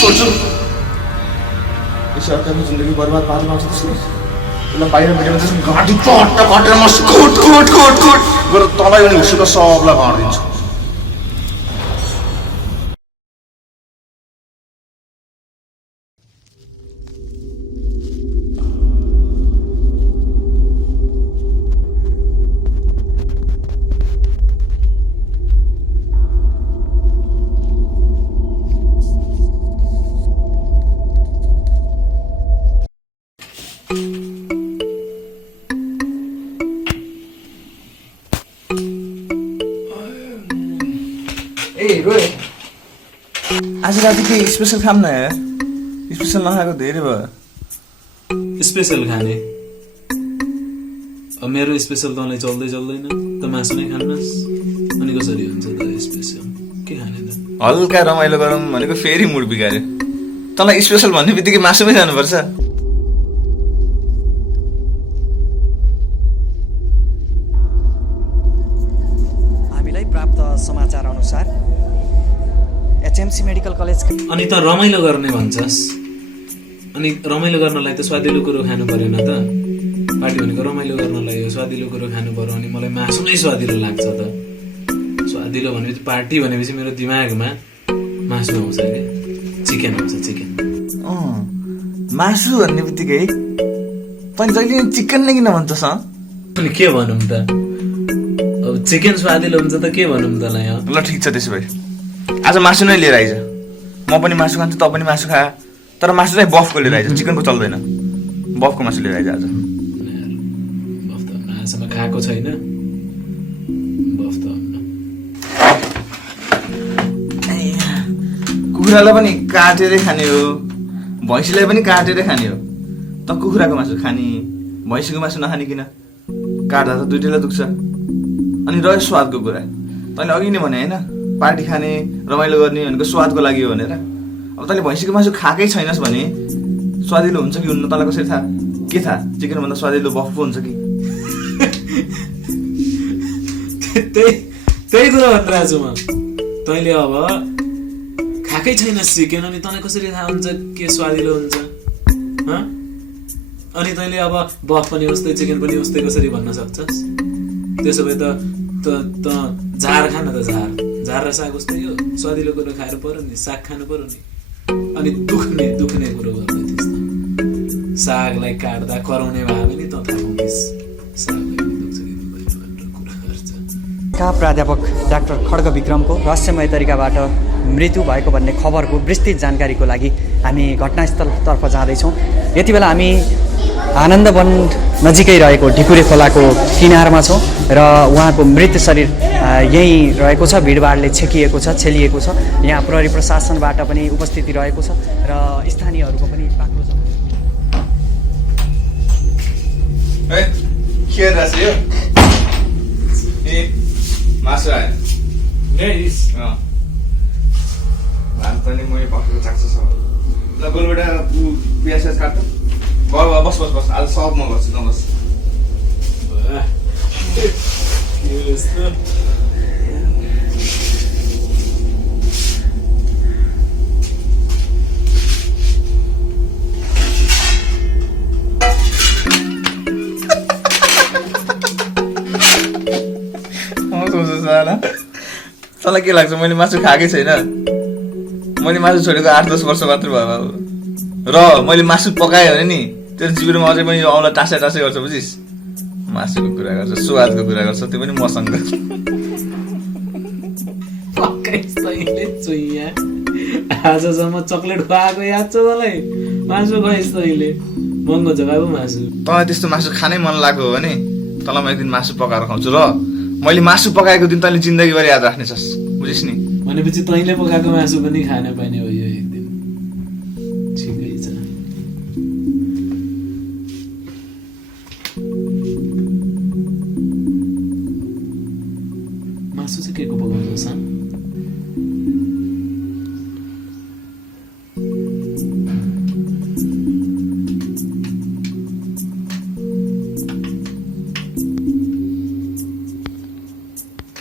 छोड्छु यसो अर्काको जिन्दगी बर्बाद पार्न आउँछ त्यसले त्यसलाई बाहिर भेट्यो भने त्यसको घाँटी चट्ट काटेर म कुट कुट कुट कुट गरेर तँलाई अनि उसको सबलाई बाँडिदिन्छु आज राति के स्पेशल खाम न यार स्पेशल नखाएको धेरै भयो स्पेशल खाने अब मेरो स्पेशल तँलाई चल्दैन त मासु नै खान्नस् अनि कसरी हुन्छ त स्पेशल के खाने त हल्का रमाइलो गरौँ भनेको फेरि मुड बिगार्यो तँलाई स्पेशल भन्ने बित्तिकै मासुमै जानुपर्छ हामीलाई प्राप्त समाचार अनुसार एचएमसी मेडिकल कलेज अनि त रमाइलो गर्ने भन्छस् अनि रमाइलो गर्नलाई त स्वादिलो कुरो खानु पर्यो न त पार्टी भनेको रमाइलो गर्नलाई हो स्वादिलो कुरो खानु पर्यो अनि मलाई मासु नै स्वादिलो लाग्छ त स्वादिलो भनेपछि पार्टी भनेपछि मेरो दिमागमा मासु आउँछ कि चिकन आउँछ चिकन मासु भन्ने बित्तिकै तैँले जहिले चिकन नै किन भन्छस् अनि के भनौँ त अब चिकन स्वादिलो हुन्छ त के भनौँ तँलाई ल ठिक छ त्यसो भए आज मासु नै लिएर आइज म पनि मासु खान्छु त पनि मासु खा तर मासु चाहिँ बफको लिएर आइज चिकनको चल्दैन बफको मासु लिएर आइज आज बफ त आजसम्म खाएको छैन बफ त कुखुरालाई पनि काटेरै खाने हो भैँसीलाई पनि काटेरै खाने हो त कुखुराको मासु खाने भैँसीको मासु नखाने किन काट्दा त दुइटैलाई दुख्छ अनि रह्यो स्वादको कुरा तैँले अघि नै भने होइन पार्टी खाने रमाइलो गर्ने भनेको स्वादको लागि हो भनेर अब तैँले भैँसीको मासु खाएकै छैनस् भने स्वादिलो हुन्छ कि हुन्न तँलाई कसरी थाहा के थाहा चिकनभन्दा स्वादिलो बफ पो हुन्छ कि त्यही कुरा भनिरहेको छु म तैँले अब खाएकै छैनस् चिकन अनि तँलाई कसरी थाहा हुन्छ के स्वादिलो हुन्छ अनि तैँले अब बफ पनि उस्तै चिकन पनि उस्तै कसरी भन्न सक्छस् त्यसो भए त झार खान त झार र साग उस्तै हो स्वादिलो कुरो खाएर पर्यो नि साग खानु पर्यो नि अनि दुख्ने कुरो गर्दै थिइस् त सागलाई काट्दा कराउने भए पनि त थाहा पाउँथिस् सागलाई पनि दुख्छ कि दुख्दैन भनेर कुरा गर्छ का प्राध्यापक डाक्टर खड्ग विक्रमको रहस्यमय तरिकाबाट मृत्यु भएको भन्ने खबरको विस्तृत जानकारीको लागि हामी घटनास्थलतर्फ जाँदैछौँ यति बेला हामी आनन्दवन नजिकै रहेको ढिकुरे खोलाको किनारमा छौँ र उहाँको मृत शरीर यहीँ रहेको छ भिडभाडले छेकिएको छ छेलिएको छ यहाँ प्रहरी प्रशासनबाट पनि उपस्थिति रहेको छ र स्थानीयहरूको पनि पाक्लो मासु आयो भात पनि मैले पकाएको चाख्छु सब ल गोलबाट प्याज काट्नु भयो बस बस बस आज सब म गर्छु न बस तँलाई के लाग्छ मैले मासु खाएकै छैन मैले मासु छोडेको 8-10 वर्ष मात्र भयो बाबु र मैले मासु पकाएँ भने नि तेरो जिब्रोमा अझै पनि यो औँला टाँसे गर्छ बुझिस् मासुको कुरा गर्छ स्वादको कुरा गर्छ त्यो पनि मसँग आजसम्म चक्लेट खुवाएको याद छ मलाई मासु खुवाइस् तैँले महँगो छ बाबु मासु तँलाई त्यस्तो मासु खानै मन लाग्यो भने तँलाई म एक दिन मासु पकाएर खुवाउँछु र मैले मासु पकाएको दिन तैँले जिन्दगीभरि याद राख्नेछस् बुझिस् नि भनेपछि तैँले पकाएको मासु पनि खान पाइने हो यो एक दिन ठिकै छ मासु चाहिँ के को पकाउँछ साम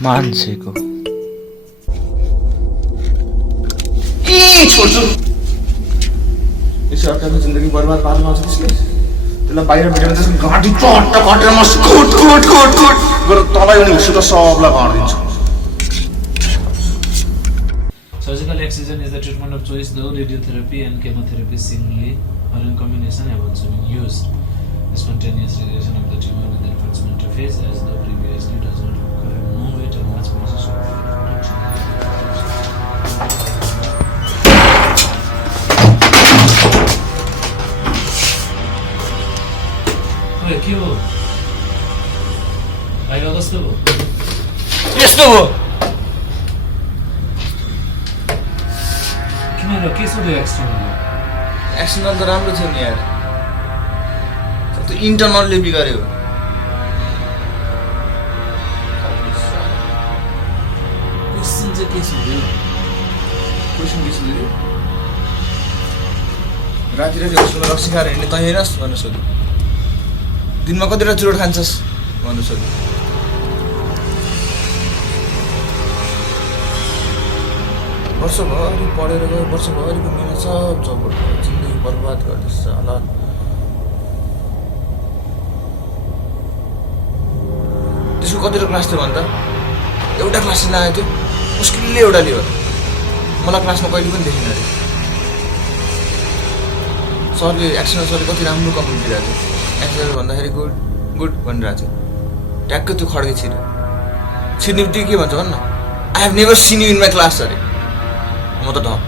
मान्छेको छोड्छु त्यसै अर्काको जिन्दगी बर्बाद पार्नु आउँछ त्यसले त्यसलाई बाहिर भेट्यो भने त्यसको घाँटी चट्ट कटेर म कुट कुट कुट कुट गरेर तँलाई पनि उसुक सबलाई घाँडिदिन्छु Surgical excision is the treatment of choice, though radiotherapy and chemotherapy singly or in combination have also been used. The spontaneous regression of the tumor in the infant's interface, as though previously, does not require no weight or much process of Oye, ¿qué hubo? ¿Hay algo estuvo? यस्तो हो किन के सोध्यो external external त राम्रो थियो नि यार त्यो इन्टरनलले बिगाऱ्यो क्वेसन चाहिँ के सोध्यो क्वेसन के सोध्यो राति राति हस्पिटलमा रक्सी खाएर हिँड्ने तँ हेरस् भन्नु सोध्यो दिनमा कतिवटा चुरोट खान्छस् भन्नु सोध्यो वर्षभरि पढेर गयो वर्षभरिको मिहिनेत सब चौपट भयो जिन्दगी बर्बाद गर्दैछ होला त्यसको कतिवटा क्लास थियो भन्दा एउटा क्लास लागेको थियो मुस्किलले एउटा लियो मलाई क्लासमा कहिले पनि देखिनँ अरे सरले एक्सनल सरले कति राम्रो कमेन्ट दिइरहेको थियो एक्सनल भन्दाखेरि गुड गुड भनिरहेको थियो ट्याक्कै त्यो खड्के छिर्यो छिर्ने बित्तिकै के भन्छ भन्न I have never seen you in my class अरे म त ढप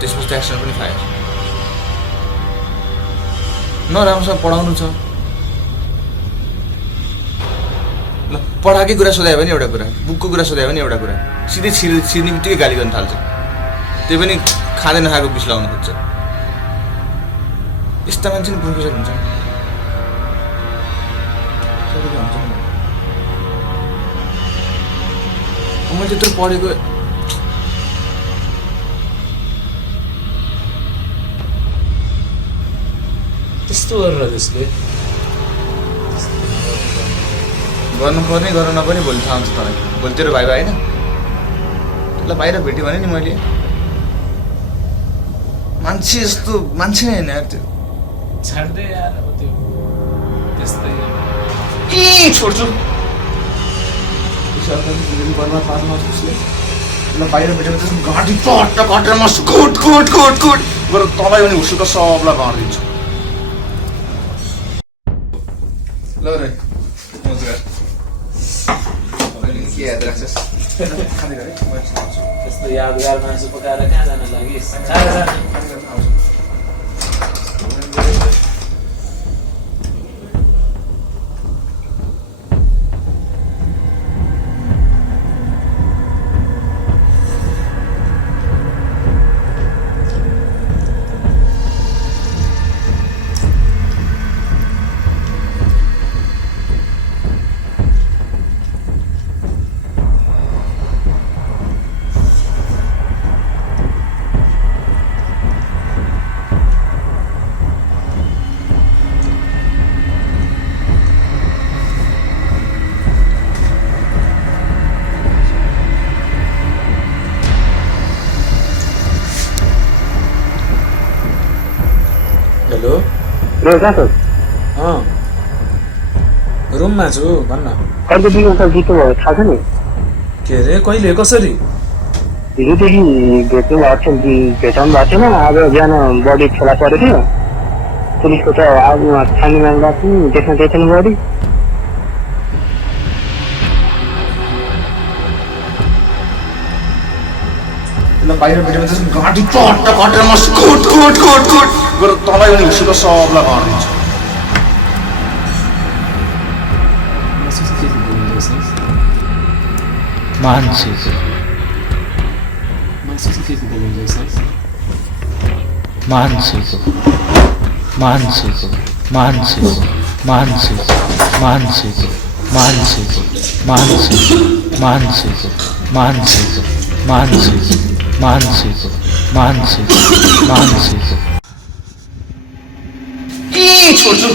त्यसपछि त एक्सनल पनि फायर न राम्रोसँग पढाउनु छ ल पढाएकै कुरा सोधायो भने एउटा कुरा बुकको कुरा सोधायो भने एउटा कुरा सिधै छिर्ने बित्तिकै गाली गर्न थाल्छ त्यही पनि खाँदै नखाएको बिस लगाउनु खोज्छ यस्ता मान्छे नि प्रोफेसर हुन्छ मैले त्यत्रो पढेको त्यस्तो गरेर त्यसले गर्नुपर्ने गर्न नपर्ने भोलि थाहा हुन्छ तँलाई भोलि तेरो भाइ होइन त्यसलाई बाहिर भेट्यो भने नि मैले मान्छे जस्तो मान्छे नै होइन यार त्यो छाड्दै यार अब त्यो त्यस्तै छोड्छु त्यसै अर्काको जिन्दगी बर्बाद पार्नु आउँछ त्यसले त्यसलाई बाहिर भेट्यो भने त्यसको घाँटी चट्ट कटेर म कुट कुट कुट कुट गरेर तँलाई पनि उसुक सबलाई घाँडिदिन्छु ल रे नमस्कार तपाईँले के याद राख्छस् त्यस्तो यादगार मान्छे पकाएर कहाँ जान लागि हेलो रुममा छु भन्न अर्को दिनको त जित्नु भयो थाहा छ नि के अरे कहिले कसरी हिजोदेखि भेट्नु भएको थियो भेटाउनु भएको थिएन आज बिहान बडी फेला परेको थियो पुलिसको त अब छानी माग्दा पनि देख्न दिएको थिएन बडी त्यसलाई बाहिर भेट्यो भने त्यसको घाँटी चट्ट कटेर म कुट कुट कुट कुट गरेर तँलाई पनि उसुक सबलाई घाँडिदिन्छु मान्छेको मान्छेको मान्छेको मान्छेको मान्छेको मान्छेको मान्छेको मान्छेको मान्छेको मान्छेको मान्छेको मान्छेको मान्छेको मान्छेको छोड्छु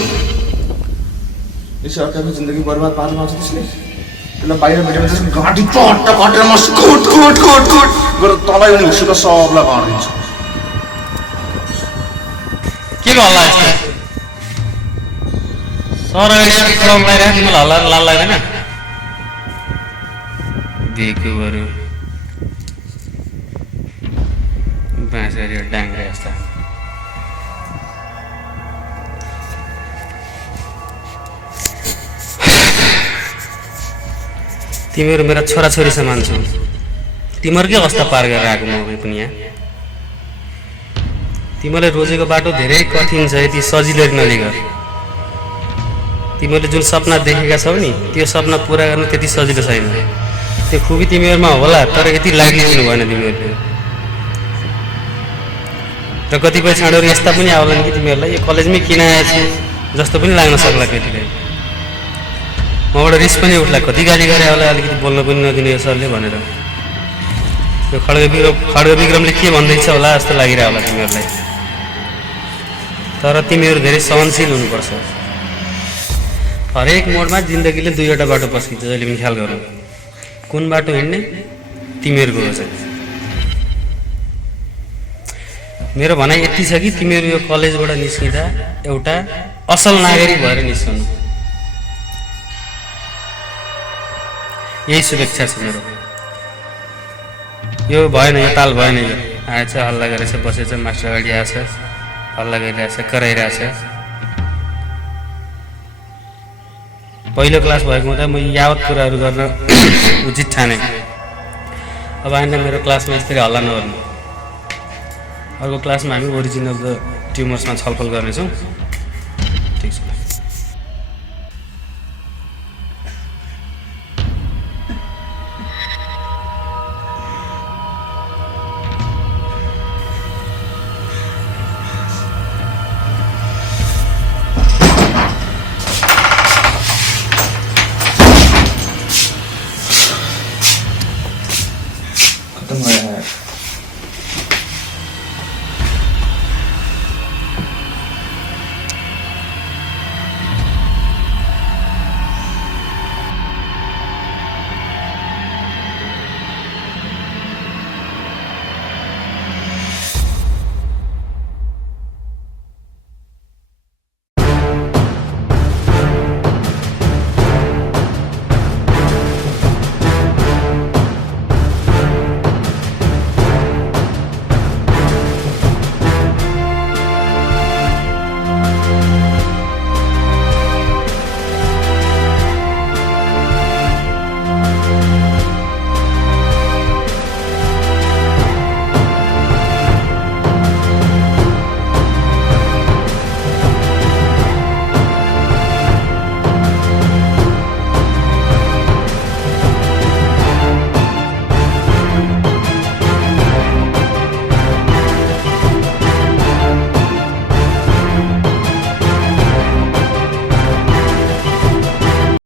त्यसै अर्काको जिन्दगी बर्बाद पार्नु आउँछ त्यसले त्यसलाई बाहिर भेट्यो भने त्यसको घाँटी चट्ट कटेर म कुट कुट कुट कुट गरेर तँलाई पनि उसुक सबलाई घाँडिदिन्छु पो हल्ला यस्तो सर यार क्रम लगाइरहेको तिमीलाई हल्ला लाल लाग्दैन बेकुहरू बाँसरी डाङ्ग्रे जस्ता तिमीहरू मेरा छोराछोरी समान छौ तिमीहरूकै अवस्था पार गरेर आएको म पनि यहाँ तिमीले रोजेको बाटो धेरै कठिन छ यति सजिलो नलिग तिमीले जुन सपना देखेका छौ नि त्यो सपना पुरा गर्न त्यति सजिलो छैन त्यो खुबी तिमीहरूमा होला तर यति लागिदिनु भएन तिमीहरूले र कतिपय क्षणहरू यस्ता पनि आउलान् कि तिमीहरूलाई यो कलेजमै किन आएछु जस्तो पनि लाग्न सक्ला कतिपय मबाट रिस पनि उठ्ला कति गाली गरे होला अलिकति बोल्न पनि नदिने यो सरले भनेर यो खड्ग विक्रमले के भन्दैछ होला जस्तो लागिरह होला तिमीहरूलाई तर तिमीहरू धेरै सहनशील हुनुपर्छ हरेक मोडमा जिन्दगीले दुईवटा बाटो पस्किन्छ जहिले पनि ख्याल गर्नु कुन बाटो हिँड्ने तिमीहरूको हो चाहिँ मेरो भनाइ यति छ कि तिमीहरू यो कलेजबाट निस्किँदा एउटा असल नागरिक भएर निस्कनु यही शुभेच्छा छ मेरो यो भएन यो ताल भएन यो आएछ हल्ला गरेछ बसेछ मास्टर अगाडि आएछ हल्ला गरिरहेछ कराइरहेछ पहिलो क्लास भएको हुँदा म यावत कुराहरू गर्न उचित ठाने अब आइन्दा मेरो क्लासमा यसरी हल्ला नगर्नु अर्को क्लासमा हामी ओरिजिन अफ द ट्युमर्समा छलफल गर्नेछौँ ठिक छ